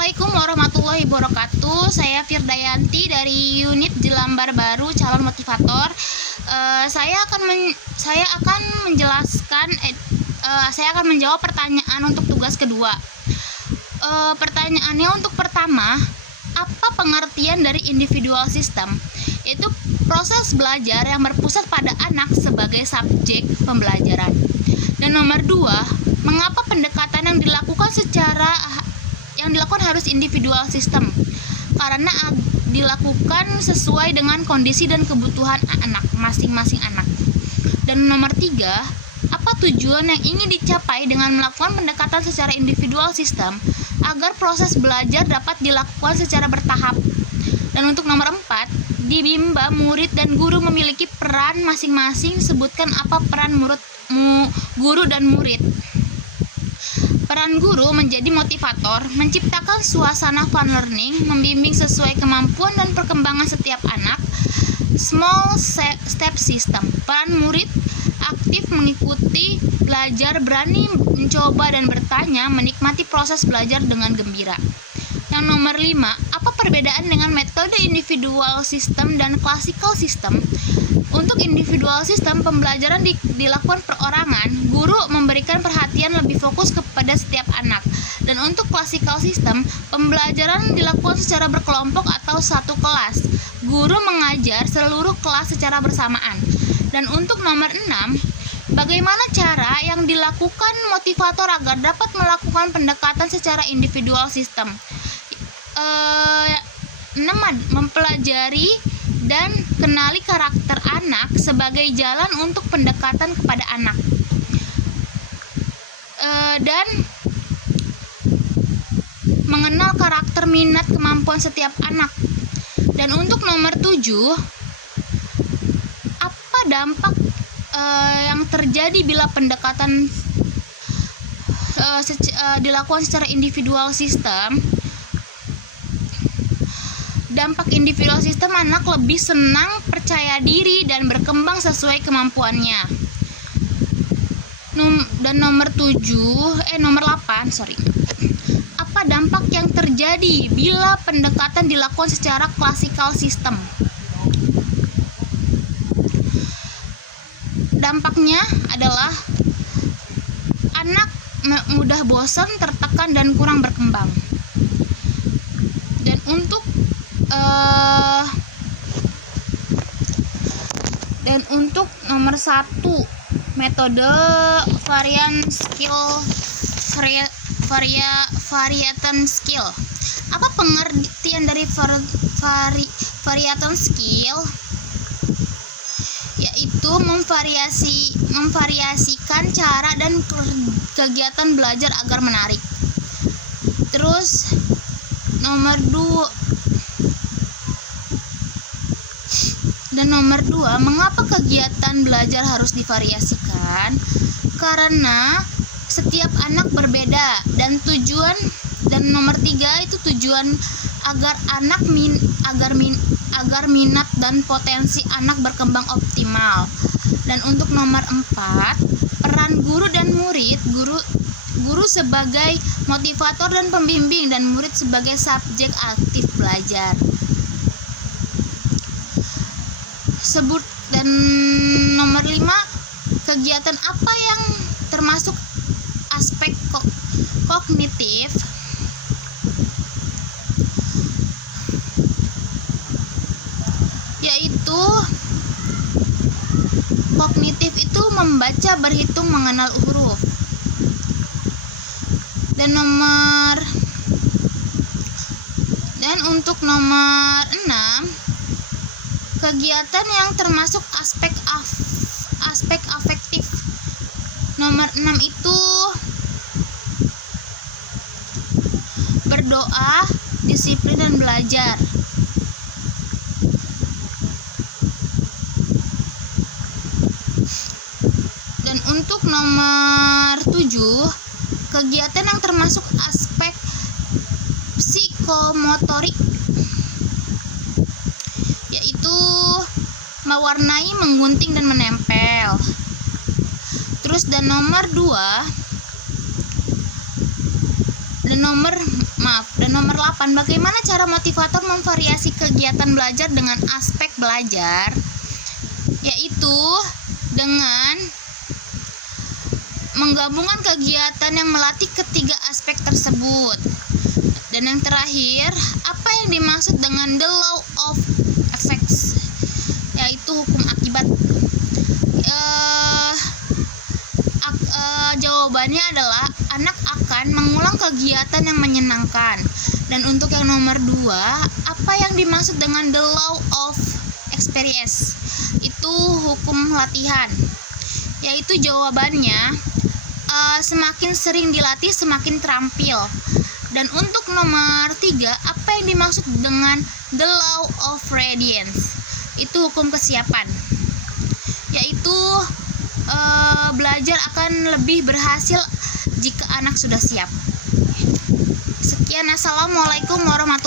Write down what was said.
Assalamualaikum warahmatullahi wabarakatuh. Saya Firdayanti dari unit Jelambar Baru calon motivator. Saya akan menjawab pertanyaan untuk tugas kedua. Pertanyaannya untuk pertama, apa pengertian dari individual system? Itu proses belajar yang berpusat pada anak sebagai subjek pembelajaran. Dan nomor dua, mengapa pendekatan yang dilakukan harus individual system? Karena dilakukan sesuai dengan kondisi dan kebutuhan masing-masing anak. Dan nomor tiga, apa tujuan yang ingin dicapai dengan melakukan pendekatan secara individual system agar proses belajar dapat dilakukan secara bertahap. Dan untuk nomor 4, di Bimba, murid dan guru memiliki peran masing-masing. Sebutkan apa peran guru dan murid. Peran guru menjadi motivator, menciptakan suasana fun learning, membimbing sesuai kemampuan dan perkembangan setiap anak. Small step system. Peran murid aktif mengikuti belajar, berani mencoba dan bertanya, menikmati proses belajar dengan gembira. Yang nomor 5, apa perbedaan dengan metode individual system dan classical system? Untuk individual system, pembelajaran dilakukan perorangan, guru memberikan perhatian lebih fokus kepada setiap anak. Dan untuk classical system, pembelajaran dilakukan secara berkelompok atau satu kelas. Guru mengajar seluruh kelas secara bersamaan. Dan untuk nomor 6, bagaimana cara yang dilakukan motivator agar dapat melakukan pendekatan secara individual system? 6. Mempelajari dan kenali karakter anak sebagai jalan untuk pendekatan kepada anak. Dan mengenal karakter, minat, kemampuan setiap anak. Dan untuk nomor 7, apa dampak yang terjadi bila pendekatan dilakukan secara individual system? Dampak individual system, anak lebih senang, percaya diri, dan berkembang sesuai kemampuannya. Dan nomor 8, apa dampak yang terjadi bila pendekatan dilakukan secara classical system? Dampaknya adalah anak mudah bosan, tertekan, dan kurang berkembang. Dan untuk nomor 1, metode variation skill. Apa pengertian dari variation skill? Yaitu memvariasikan cara dan kegiatan belajar agar menarik. Terus nomor 2, mengapa kegiatan belajar harus divariasikan? Karena setiap anak berbeda dan nomor 3 itu tujuan agar minat dan potensi anak berkembang optimal. Dan untuk nomor 4, peran guru dan murid. Guru sebagai motivator dan pembimbing, dan murid sebagai subjek aktif belajar. Dan nomor 5, kegiatan apa yang termasuk aspek kognitif? Yaitu kognitif itu membaca, berhitung, mengenal huruf. Dan untuk nomor 6, kegiatan yang termasuk aspek afektif. Nomor 6 itu berdoa, disiplin, dan belajar. Dan untuk nomor 7, kegiatan yang termasuk aspek psikomotorik, yaitu mewarnai, menggunting, dan menempel. Terus dan nomor 2, Dan nomor 8, bagaimana cara motivator memvariasi kegiatan belajar dengan aspek belajar? Yaitu dengan menggabungkan kegiatan yang melatih ketiga aspek tersebut. Dan yang terakhir, apa yang dimaksud dengan the law of effects? Yaitu hukum akibat. Jawabannya adalah anak akan mengulang kegiatan yang menyenangkan. Dan untuk yang nomor 2, apa yang dimaksud dengan the law of experience? Itu hukum latihan. Yaitu jawabannya semakin sering dilatih semakin terampil. Dan untuk nomor 3, apa yang dimaksud dengan the law of readiness? Itu hukum kesiapan. Yaitu belajar akan lebih berhasil jika anak sudah siap. Sekian, assalamualaikum warahmatullahi wabarakatuh.